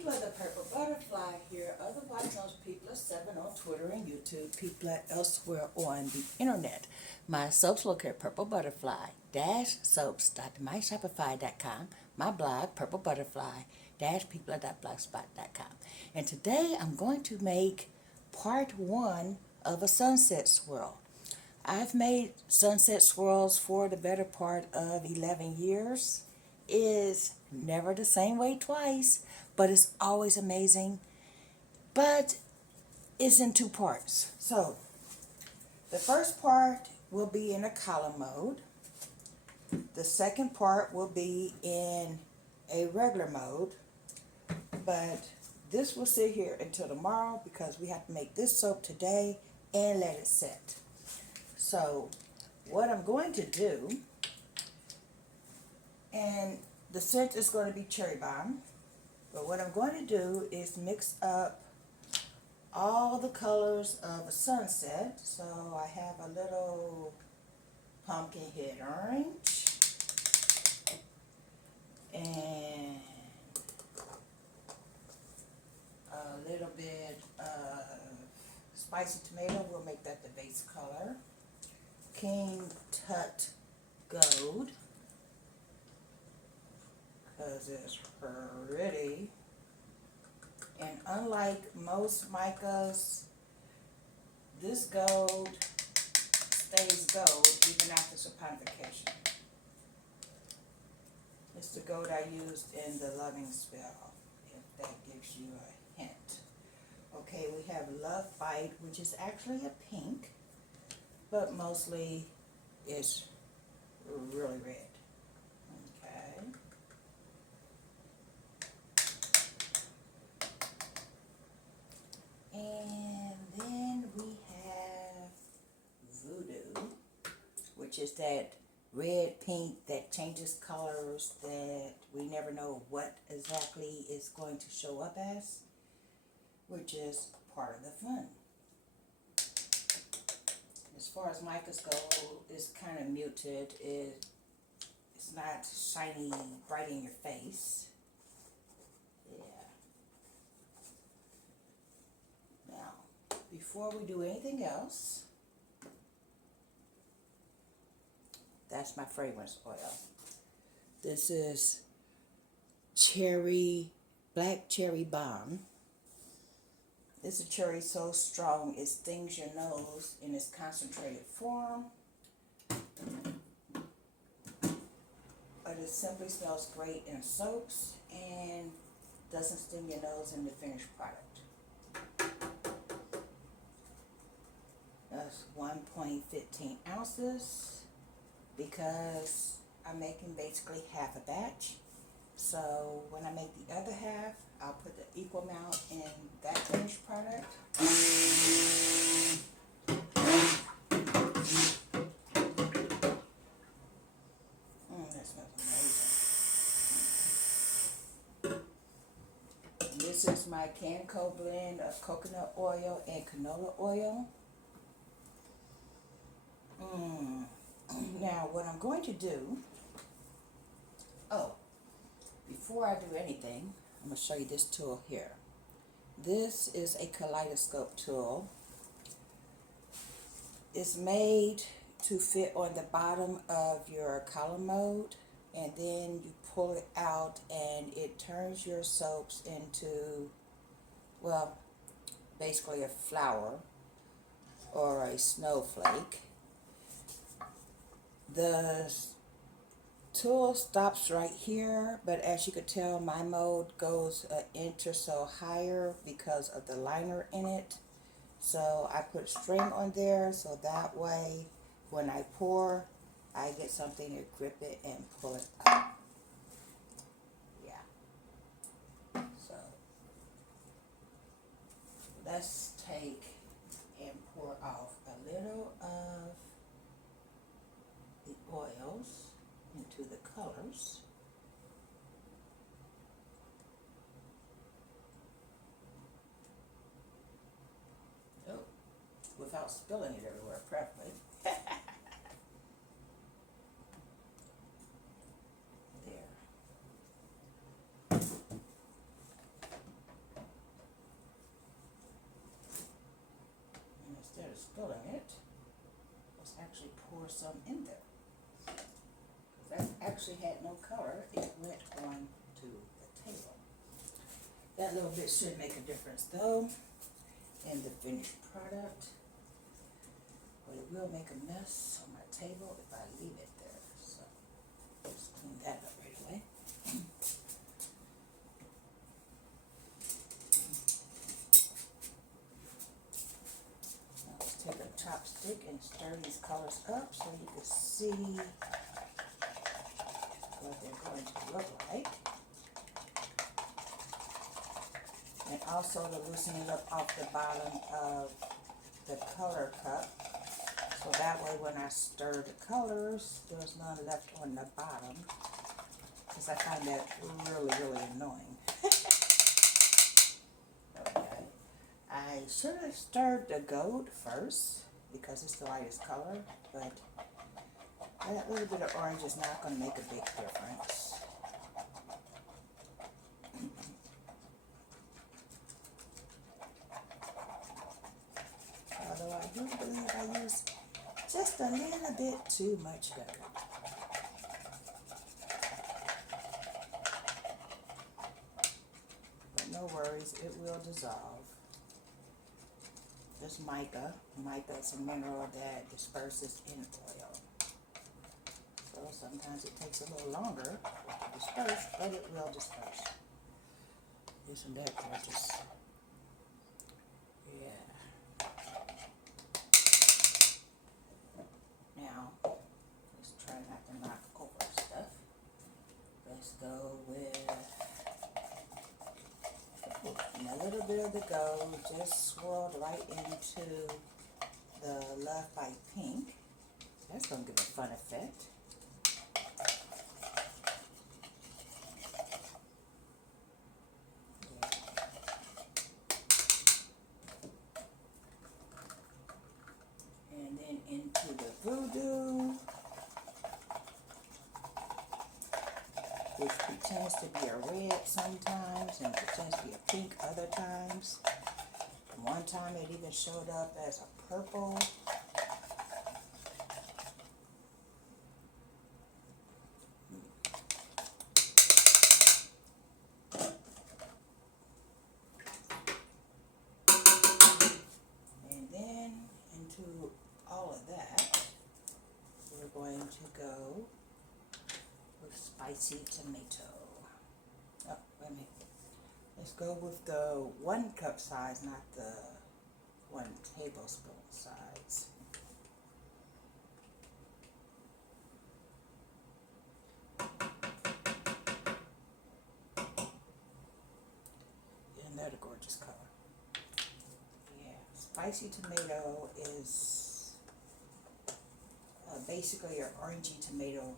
people of the Purple Butterfly here, otherwise known as People at 7 on Twitter and YouTube, people at elsewhere on the internet. My soaps located at PurpleButterfly-Soaps.myshopify.com, my blog, PurpleButterfly-People.blogspot.com. And today I'm going to make part 1 of a sunset swirl. I've made sunset swirls for the better part of 11 years. Is never the same way twice, but it's always amazing. But it's in 2 parts. So the first part will be in a column mode. The second part will be in a regular mode. But this will sit here until tomorrow because we have to make this soap today and let it set. So what I'm going to do, and the scent is going to be cherry bomb, but what I'm going to do is mix up all the colors of a sunset. So I have a little pumpkin head orange and a little bit of spicy tomato. We'll make that the base color. King Tut Gold, because it's pretty. And unlike most micas, this gold stays gold even after saponification. It's the gold I used in the loving spell, if that gives you a hint. Okay, we have Love Fight, which is actually a pink, but mostly it's really red. Okay. And then we have Voodoo, which is that red pink that changes colors that we never know what exactly is going to show up as, which is part of the fun. As far as micas go, it's kind of muted. It's not shiny, bright in your face. Yeah. Now, before we do anything else, that's my fragrance oil. This is black cherry bomb. This is cherry so strong it stings your nose in its concentrated form. But it simply smells great in soaps and doesn't sting your nose in the finished product. That's 1.15 ounces because I'm making basically half a batch. So when I make the other half, I'll put the equal amount in that finished product. That smells amazing. And this is my Canco blend of coconut oil and canola oil. Now what I'm going to do, before I do anything, I'm going to show you this tool here. This is a kaleidoscope tool. It's made to fit on the bottom of your column mode, and then you pull it out and it turns your soaps into, well, basically a flower or a snowflake. The tool stops right here, but as you could tell, my mode goes an inch or so higher because of the liner in it. So I put string on there so that way when I pour, I get something to grip it and pull it up. Yeah. So let's take and pour off a little of the oils into the colors. Oh, without spilling it everywhere, preferably. There. spilling it, let's actually pour some in there. That actually had no color. It went on to the table. That little bit should make a difference though in the finished product. But it will make a mess on my table if I leave it there. So let's clean that up right away. Now let's take a chopstick and stir these colors up so you can see what they're going to look like. And also to loosen it up off the bottom of the color cup. So that way when I stir the colors, there's none left on the bottom. Because I find that really, really annoying. Okay. I should have stirred the gold first because it's the lightest color. But that little bit of orange is not going to make a big difference. Although I do believe I use just a little bit too much gold. But no worries, it will dissolve. This mica. Mica is a mineral that disperses in oil. So sometimes it takes a little longer to disperse, but it will disperse. Isn't that gorgeous? Yeah. Now, let's try not to knock over stuff. Let's go with a little bit of the gold, just swirled right into the Love by Pink. That's going to give a fun effect. And then into the Voodoo, which pretends to be a red sometimes and pretends to be a pink other times. And one time it even showed up as a purple. And then into all of that, we're going to go with spicy tomato. Oh, wait a minute. Let's go with the 1 cup size, not the 1 tablespoon size. Isn't that a gorgeous color? Yeah, spicy tomato is basically an orangey tomato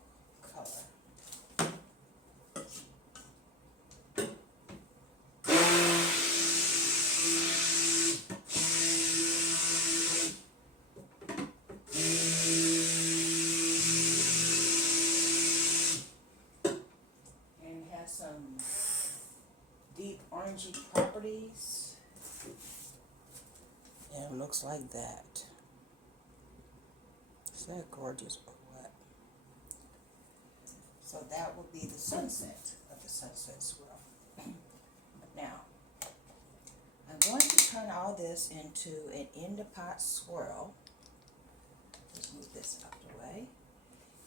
color. Some deep orangey properties, and it looks like that. Is that gorgeous or what? So that will be the sunset of the sunset swirl. Now, I'm going to turn all this into an in the pot swirl. Let's move this out the way,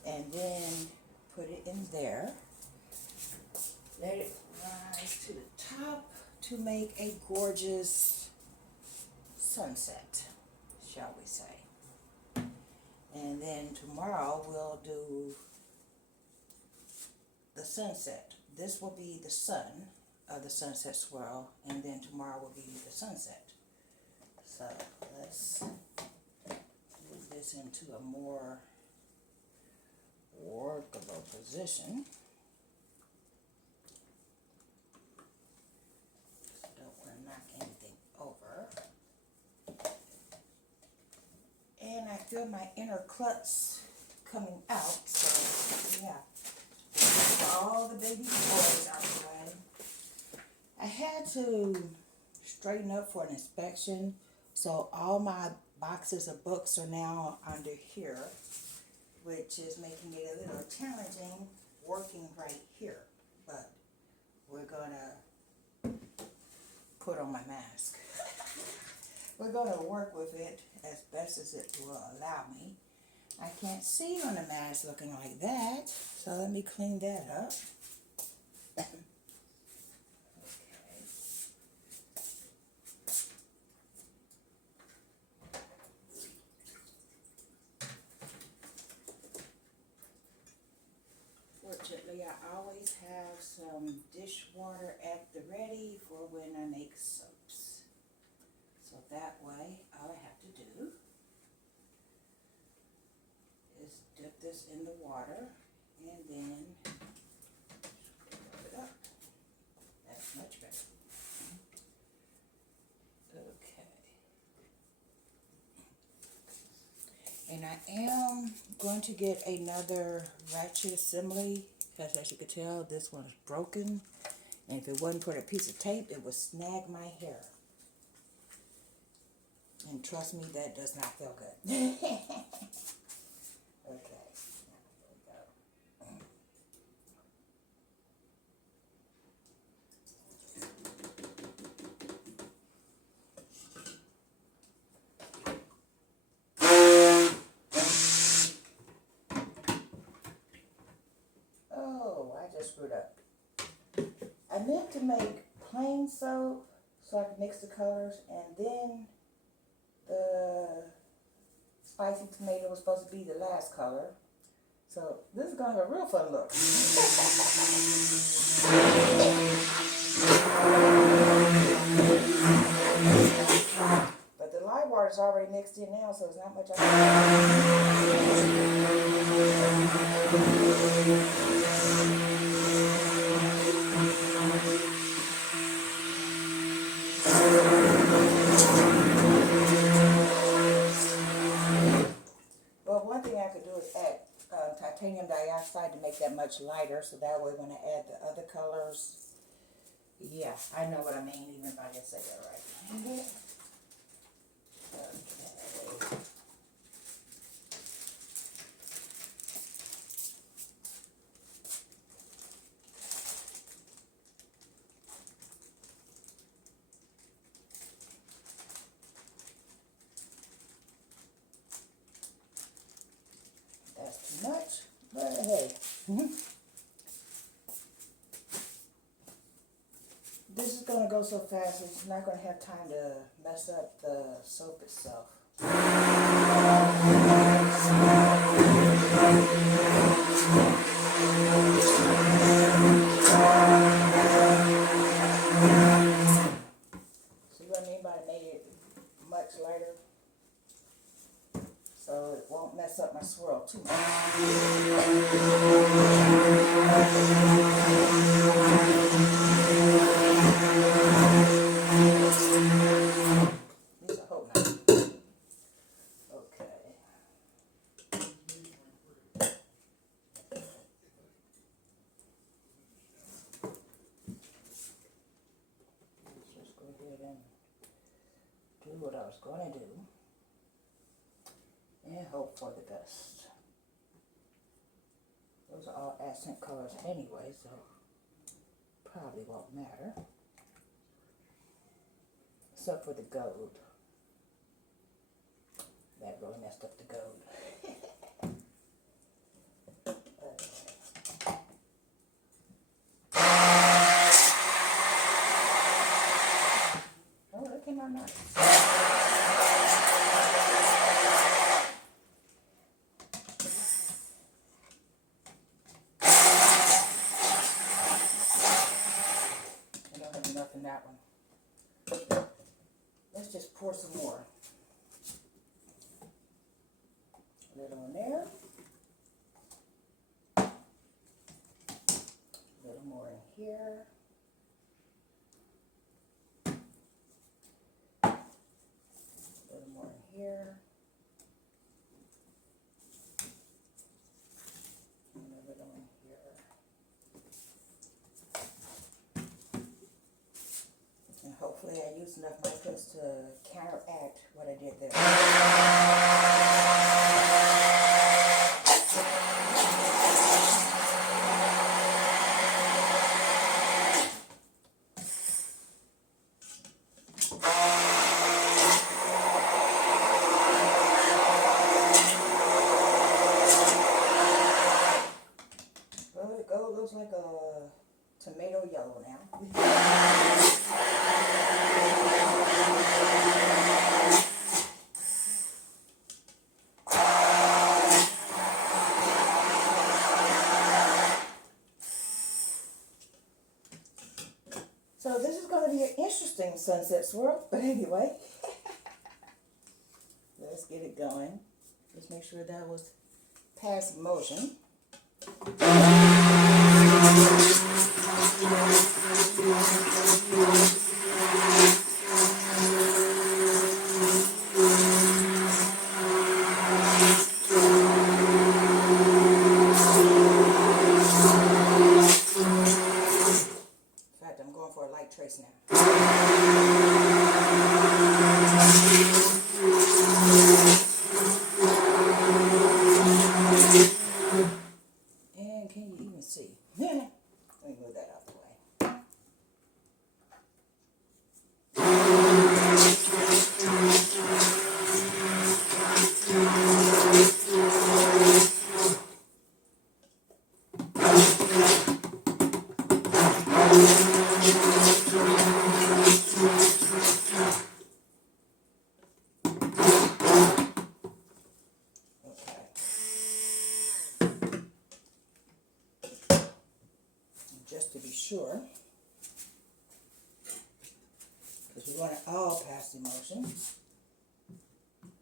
and then put it in there. Let it rise to the top to make a gorgeous sunset, shall we say. And then tomorrow we'll do the sunset. This will be the sun of the sunset swirl, and then tomorrow will be the sunset. So let's move this into a more workable position. And I feel my inner klutz coming out, so yeah. All the baby toys out the way. I had to straighten up for an inspection, so all my boxes of books are now under here, which is making it a little challenging working right here. But we're gonna put on my mask. We're gonna work with it as best as it will allow me. I can't see on the mask looking like that, so let me clean that up. Fortunately, I always have some dishwater at the ready for when I make soaps. So that way, all I have to do is dip this in the water and then scrub it up. That's much better. Okay. And I am going to get another ratchet assembly because, as you can tell, this one is broken. And if it wasn't for the piece of tape, it would snag my hair. And trust me, that does not feel good. Okay. Oh, I just screwed up. I meant to make plain soap so I could mix the colors, and then the spicy tomato was supposed to be the last color. So this is going to have a real fun look. But the lye water is already mixed in now, so it's not much I can Well, one thing I could do is add titanium dioxide to make that much lighter, so that way when I add the other colors, yeah, I know what I mean, even if I didn't say that right. Okay. That's too much, but hey. This is going to go so fast, it's not going to have time to mess up the soap itself. See what I mean by I made it much lighter? So it won't mess up my swirl too much. At least I hope not. Okay. Let's just go ahead and do what I was going to do. And hope for the best. Those are all accent colors anyway, so probably won't matter. Except for the gold. That really messed up the gold. Oh, that came out nice. In that one. Let's just pour some more. A little in there. A little more in here. A little more in here. And a little in here. And hopefully hopefully I used enough micros to counteract what I did there. Well, it looks like a tomato yellow now. So this is going to be an interesting sunset swirl, but anyway, let's get it going. Just make sure that was past motion. For a light trace now. And can you even see? Let me move that out the way. Just to be sure, because we want it all pass the motion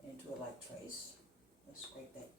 into a light trace. Let's scrape that down.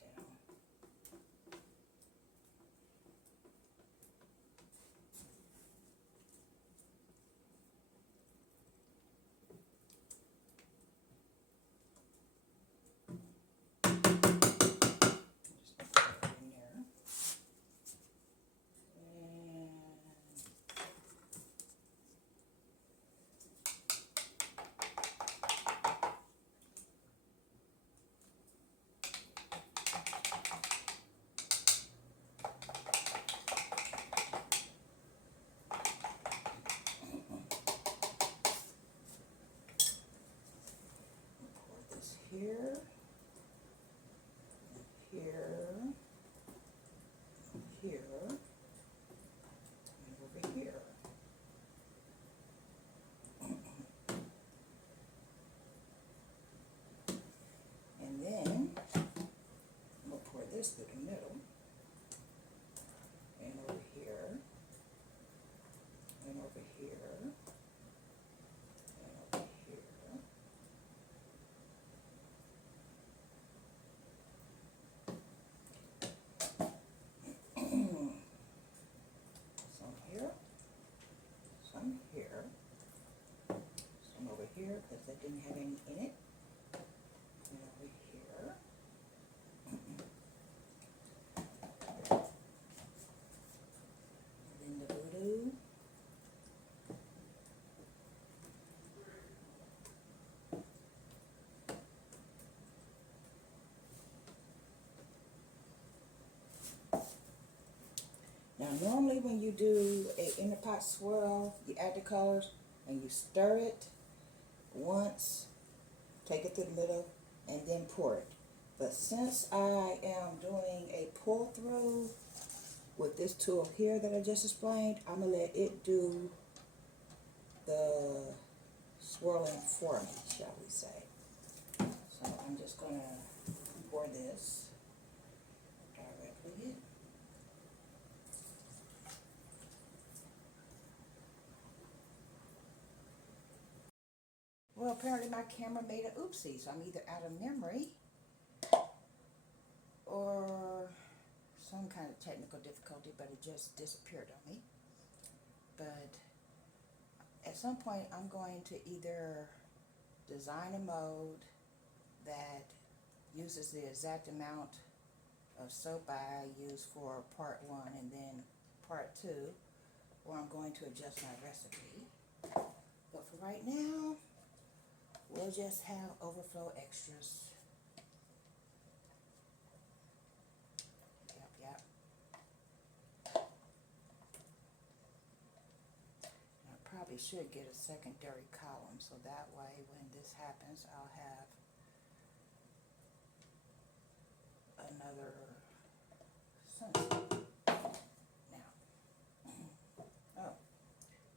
Here, here, here, and over here. And then we'll pour this through the middle, and over here, and over here, and over here. Some here, some here, some over here because that didn't have any in it, and over here. And then the voodoo. Now normally when you do a inner pot swirl, you add the colors and you stir it once, take it through the middle, and then pour it. But since I am doing a pull through with this tool here that I just explained, I'm going to let it do the swirling for me, shall we say. So I'm just going to pour this directly in. Well, apparently my camera made an oopsie, so I'm either out of memory or some kind of technical difficulty, but it just disappeared on me. But at some point I'm going to either design a mode that uses the exact amount of soap I use for part 1 and then part 2, or I'm going to adjust my recipe. But for right now, we'll just have overflow extras. Yep. I probably should get a secondary column, so that way when this happens, I'll have another sunset. Now, oh,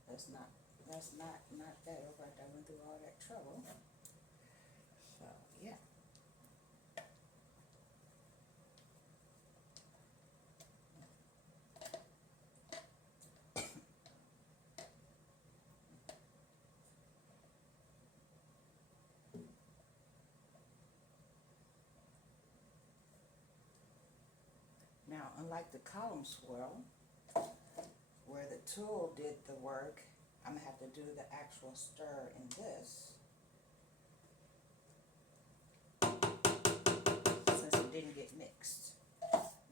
that's not that over. I went through all that trouble. So yeah. Now, unlike the column swirl, where the tool did the work, I'm going to have to do the actual stir in this, since it didn't get mixed.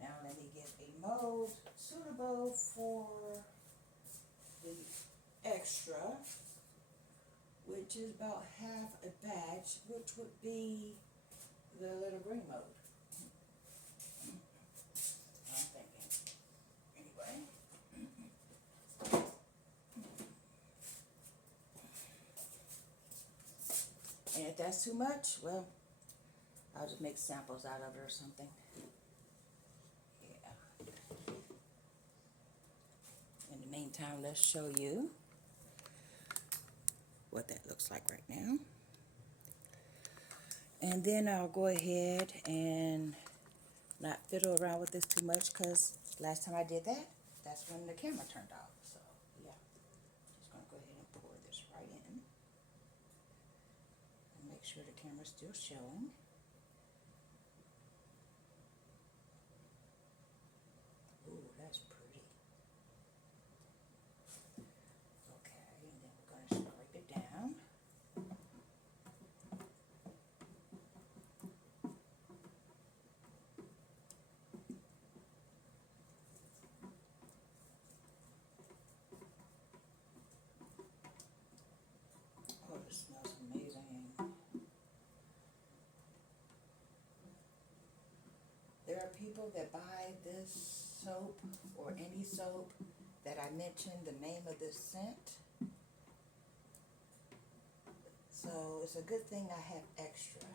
Now let me get a mold suitable for the extra, which is about half a batch, which would be the little green mold. I'm thinking. Anyway. And if that's too much, well, I'll just make samples out of it or something. Yeah. In the meantime, let's show you what that looks like right now. And then I'll go ahead and not fiddle around with this too much, because last time I did that, that's when the camera turned off. So yeah, just gonna go ahead and pour this right in and make sure the camera's still showing. Ooh, that's pretty. Okay, and then we're gonna scrape it down. Oh, this smells amazing. There are people that buy this soap or any soap that I mentioned the name of this scent. So it's a good thing I have extra.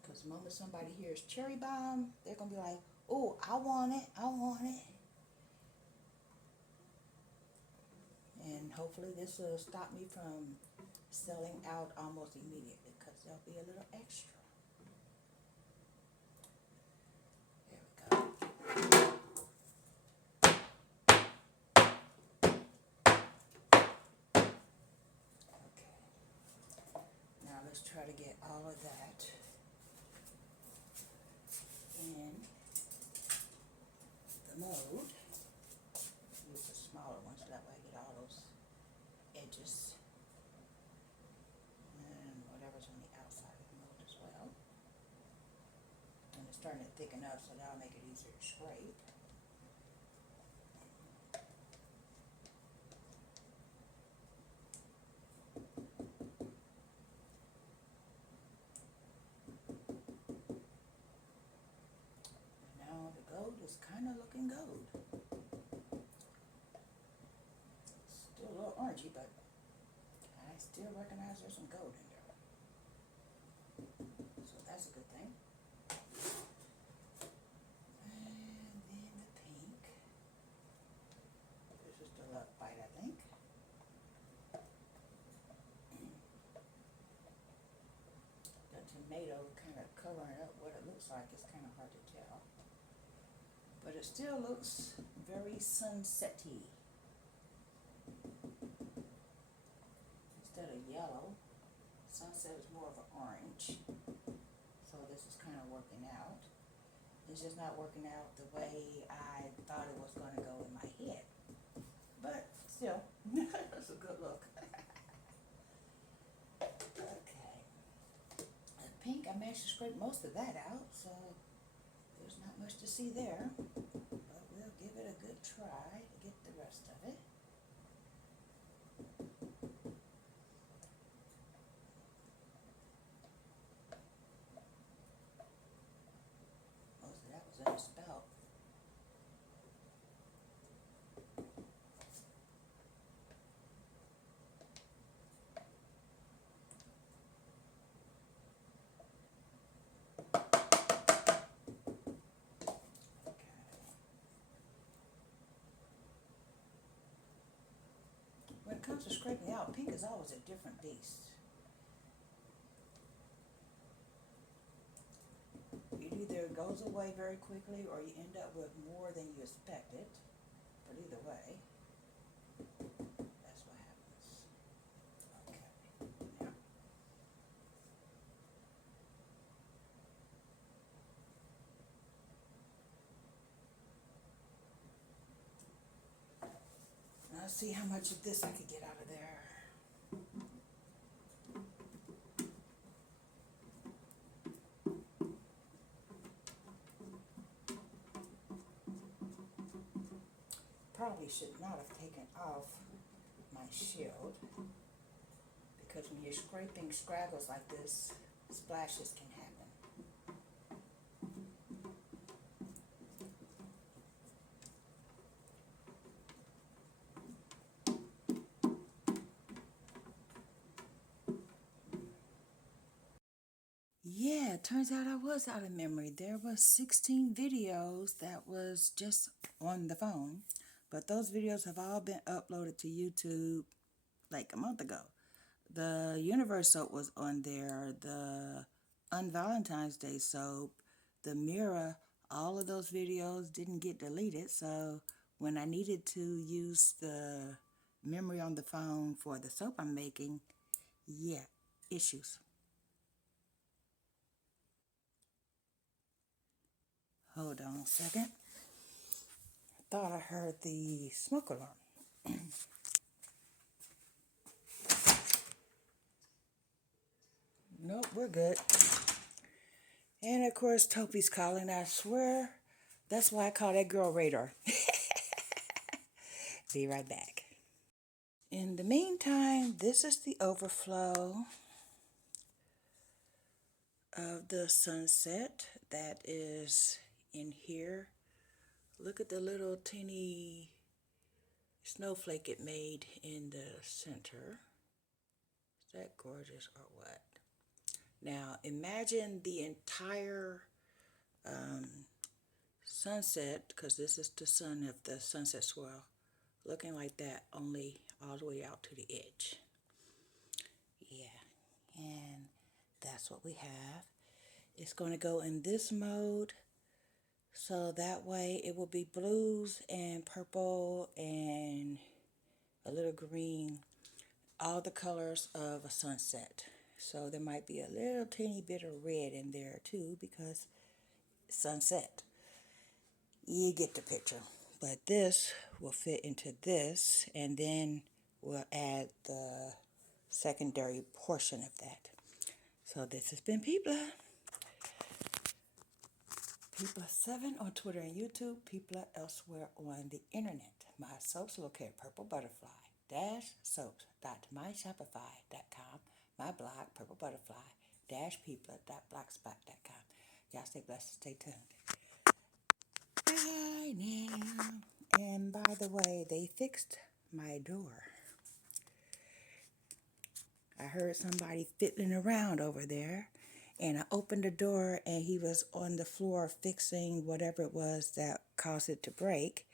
Because the moment somebody hears cherry bomb, they're going to be like, oh, I want it, I want it. And hopefully this will stop me from selling out almost immediately, because there'll be a little extra. There we go. Okay. Now let's try to get all of that in the mold. Use the smaller one so that way I get all those edges and whatever's on the outside of the mold as well. And it's starting to thicken up, so that'll make it easier to scrape. And now the gold is kind of looking gold. Still a little orangey, but I still recognize there's some gold in there. So that's a good thing. And then the pink. This is the love bite, I think. The tomato kind of coloring up what it looks like is kind of hard to tell. But it still looks very sunset-y. Instead of yellow, sunset is more of an orange. So this is kind of working out. It's just not working out the way I thought it was going to go in my head. But still, it's a good look. Okay. The pink, I managed to scrape most of that out, so there's not much to see there. But we'll give it a good try to get the rest of it. comes to scraping out, pink is always a different beast. It either goes away very quickly or you end up with more than you expected. But either way, that's what happens. Okay. Now, let's see how much of this I could get out of there. Probably should not have taken off my shield, because when you're scraping scraggles like this, splashes can happen. Yeah, it turns out I was out of memory. There was 16 videos that was just on the phone, but those videos have all been uploaded to YouTube like a month ago. The Universe soap was on there, the Unvalentine's Day soap, the Mirror, all of those videos didn't get deleted, so when I needed to use the memory on the phone for the soap I'm making, yeah, issues. Hold on a second. I thought I heard the smoke alarm. Nope, we're good. And of course, Topi's calling. I swear, that's why I call that girl Radar. Be right back. In the meantime, this is the overflow of the sunset that is in here. Look at the little teeny snowflake it made in the center. Is that gorgeous or what? Now imagine the entire sunset, because this is the sun of the sunset swirl, looking like that, only all the way out to the edge. Yeah, and that's what we have. It's going to go in this mode, so that way it will be blues and purple and a little green, all the colors of a sunset. So there might be a little teeny bit of red in there too, because sunset. You get the picture. But this will fit into this, and then we'll add the secondary portion of that. So this has been Peepla. Peepla7 on Twitter and YouTube, Peepla elsewhere on the internet. My soaps located PurpleButterfly-soaps.myshopify.com. My blog, PurpleButterfly-Peepla.blogspot.com. Y'all stay blessed, stay tuned. Bye now. And by the way, they fixed my door. I heard somebody fiddling around over there, and I opened the door and he was on the floor fixing whatever it was that caused it to break,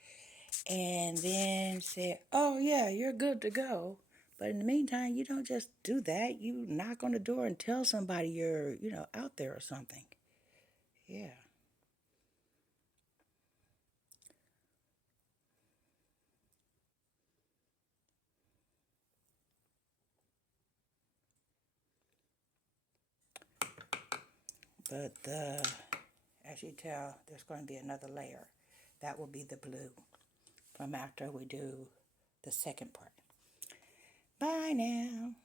and then said, "Oh yeah, you're good to go." But in the meantime, you don't just do that. You knock on the door and tell somebody you're, out there or something. Yeah. But as you tell, there's going to be another layer. That will be the blue from after we do the second part. Bye now.